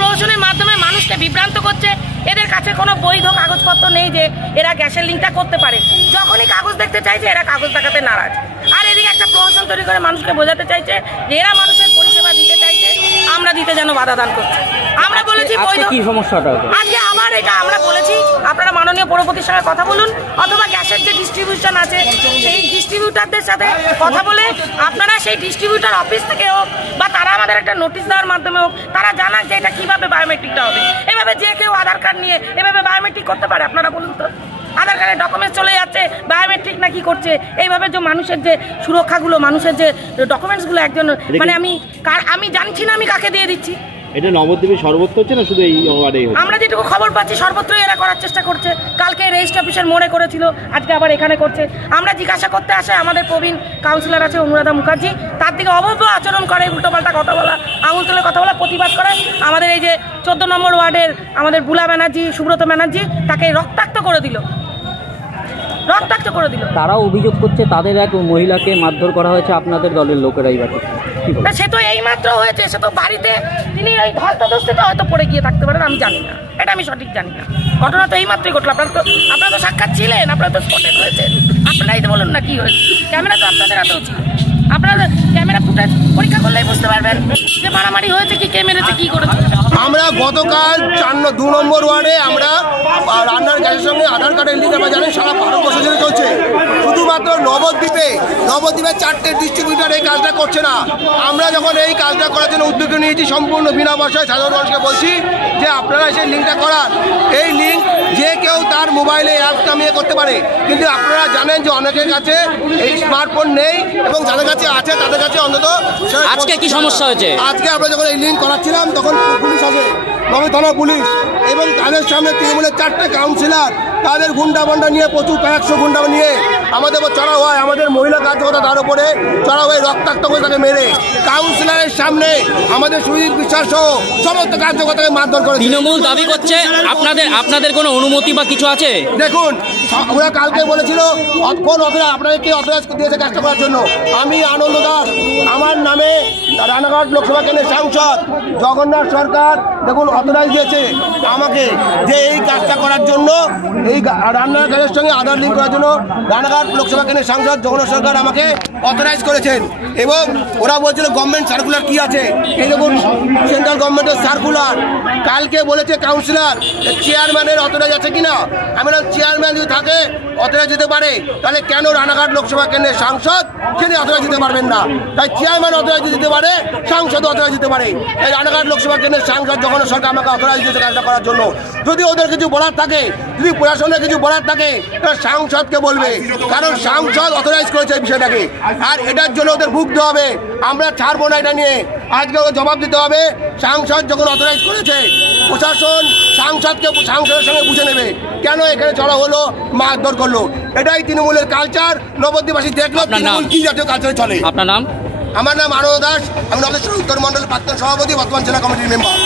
প্রহসনের মাধ্যমে মানুষকে বিভ্রান্ত করছে। এদের কাছে কোনো বৈধ কাগজপত্র নেই যে এরা গ্যাসের লিঙ্কটা করতে পারে। যখনই কাগজ দেখতে চাইছে এরা কাগজ দেখাতে নারাজ। আর এদিকে একটা প্রহসন তৈরি করে মানুষকে বোঝাতে চাইছে যে এরা মানুষের পরিষেবা দিতে চাইছে, আমরা দিতে যেন বাধা দান করছে। আমরা বলেছি কি সমস্যাটা আজকে আবার এটা আমরা বলেছি আপনারা মাননীয় পৌরপতির সঙ্গে কথা বলুন, অথবা গ্যাসের যে ডিস্ট্রিবিউশন আছে সেই ডিস্ট্রিবিউটারদের সাথে কথা বলে আপনারা সেই ডিস্ট্রিবিউটার অফিস থেকে হোক বা তারা আমাদের একটা নোটিশ দেওয়ার মাধ্যমে হোক তারা জানাক যে এটা কিভাবে বায়োমেট্রিকটা হবে। এভাবে যে কেউ আধার কার্ড নিয়ে এভাবে বায়োমেট্রিক করতে পারে? আপনারা বলুন তো। আধার কার্ডের ডকুমেন্টস চলে যাচ্ছে, বায়োমেট্রিক না কি করছে? এইভাবে যে মানুষের যে সুরক্ষাগুলো, মানুষের যে ডকুমেন্টসগুলো একজন মানে আমি জানছি না আমি কাকে দিয়ে দিচ্ছি। এটা নবদ্বীপে সর্বত্র হচ্ছে না শুধু এই ওয়ার্ডেই হচ্ছে? আমরা যেটুকু খবর পাচ্ছি সর্বত্রই এরা করার চেষ্টা করছে। কালকে রেজিস্ট্রি অফিসের মোড়ে করেছিল, আজকে আবার এখানে করছে। আমরা জিজ্ঞাসা করতে আসে আমাদের প্রবীণ কাউন্সিলর আছে অনুরাধা মুখার্জি, তার দিকে অভব্য আচরণ করে, উল্টোপাল্টা কথা বলা, আঙুল তুলে কথা বলা, প্রতিবাদ করে। আমাদের এই যে 14 নম্বর ওয়ার্ডের আমাদের বুলা ব্যানার্জি, সুব্রত ব্যানার্জি তাকে রক্তাক্ত করে দিল। তারাও অভিযোগ করছে তাদের এক মহিলাকে মারধর করা হয়েছে আপনাদের দলের লোকেরাই। সে তো এইমাত্র হয়েছে, সে তো বাড়িতে তিনি ওই ধস্তাধস্তিতে হয়তো পড়ে গিয়ে থাকতে পারেন, আমি জানি না, এটা আমি সঠিক জানি না। ঘটনা তো এইমাত্রই ঘটলো। আপনারা তো সাক্ষাৎ ছিলেন, আপনারা তো স্পটে রয়েছেন, আপনারাই তো বলুন না কি হয়েছে। ক্যামেরা তো আপনাদের হাতেও ছিল, আপনারা ক্যামেরা ফুটেজ পরীক্ষা করলেই বুঝতে পারবেন যে মারামারি হয়েছে কি, কে মেরেছে, কি করেছে। আমরা গতকাল 2 নম্বর ওয়ার্ডে আমরা রান্নার গ্যাসের সঙ্গে আধার কার্ডের লিঙ্ক আমরা জানি সারা ভারতবর্ষ জুড়ে চলছে। শুধুমাত্র নবদ্বীপে 4টে ডিস্ট্রিবিউটার এই কাজটা করছে না। আমরা যখন এই কাজটা করার জন্য উদ্যোগ নিয়েছি সম্পূর্ণ বিনা পয়সায় সাধারণ মানুষকে বলছি যে আপনারা সেই লিঙ্কটা করান। এই লিঙ্ক যে কেউ তার মোবাইলে অ্যাপ নামিয়ে করতে পারে, কিন্তু আপনারা জানেন যে অনেকের কাছে এই স্মার্টফোন নেই এবং যাদের কাছে আছে তাদের কাছে অন্তত। আজকে কি সমস্যা হয়েছে? আজকে আমরা যখন এই লিঙ্ক করাচ্ছিলাম তখন পুলিশ আছে, নবদ্বীপ থানা পুলিশ, এবং তাদের সামনে তৃণমূলের 4টে কাউন্সিলর তাদের গুন্ডা বন্ডা নিয়ে প্রচুর কয়েকশো গুন্ডা নিয়ে আমাদের উপর চড়াও হয়, আমাদের মহিলা কার্যকর্তা তার উপরে চড়াও হয়ে রক্তাক্ত করে তাকে মেরে কাউন্সিলরের সামনে আমাদের সুজিত বিশ্বাস সহ সমস্ত কার্যকর্তাকে মারধর করে। তৃণমূল দাবি করছে আপনাদের কোনো অনুমতি বা কিছু আছে? দেখুন, ওরা কালকে বলেছিল কোন আপনাকে কে অথরাইজ দিয়েছে কাজটা করার জন্য। আমি আনন্দ দাস, আমার নামে রানাঘাট লোকসভা কেন্দ্রের সাংসদ জগন্নাথ সরকার দেখুন অথরাইজ দিয়েছে আমাকে যে এই কাজটা করার জন্য, এই রান্নার গ্যাসের সঙ্গে আধার লিঙ্ক করার জন্য রানাঘাট লোকসভা কেন্দ্রের সাংসদ জগন্নাথ সরকার আমাকে অথরাইজ করেছেন। এবং ওরা বলছিল গভর্নমেন্ট সার্কুলার কি আছে, এই দেখুন সেন্ট্রাল গভর্নমেন্টের সার্কুলার। কালকে বলেছে কাউন্সিলর চেয়ারম্যানের অথরাইজ আছে কিনা। আমি বললাম চেয়ারম্যান যদি থাকে অথরাইজ দিতে পারে, তাহলে কেন রানাঘাট লোকসভা কেন্দ্রের সাংসদ তিনি অথরাইজ দিতে পারবেন না? তাই চেয়ারম্যান অথরাইজ দিতে পারে, সাংসদ অথরাইজ দিতে পারে। তাই রানাঘাট লোকসভা কেন্দ্রের সাংসদ জগন্নাথ সরকার আমাকে অথরাইজ দিয়েছে কাজটা করার জন্য। যদি ওদের কিছু বলার থাকে, যদি প্রশাসনের কিছু বলার থাকে, তাহলে সাংসদকে বলবে, কারণ সাংসদ অথরাইজ করেছে এই বিষয়টাকে। আর এটার জন্য ওদের ভুগতে হবে, আমরা ছাড়বো না এটা নিয়ে। আজকে ওকে জবাব দিতে হবে। সাংসদ যখন অথরাইজ করেছে, প্রশাসন সাংসদের সঙ্গে বুঝে নেবে কেন এখানে চড়া হলো, মারধর করলো। এটাই তৃণমূলের কালচার। নবদ্বীপবাসী দেখলো তৃণমূল কি জাতীয় কালচারে চলে। আপনার নাম? আমার নাম আনন্দ দাস, আমি নবদ্বীপ উত্তর মন্ডল প্রাক্তন সভাপতি, বর্তমান জেলা কমিটির মেম্বার।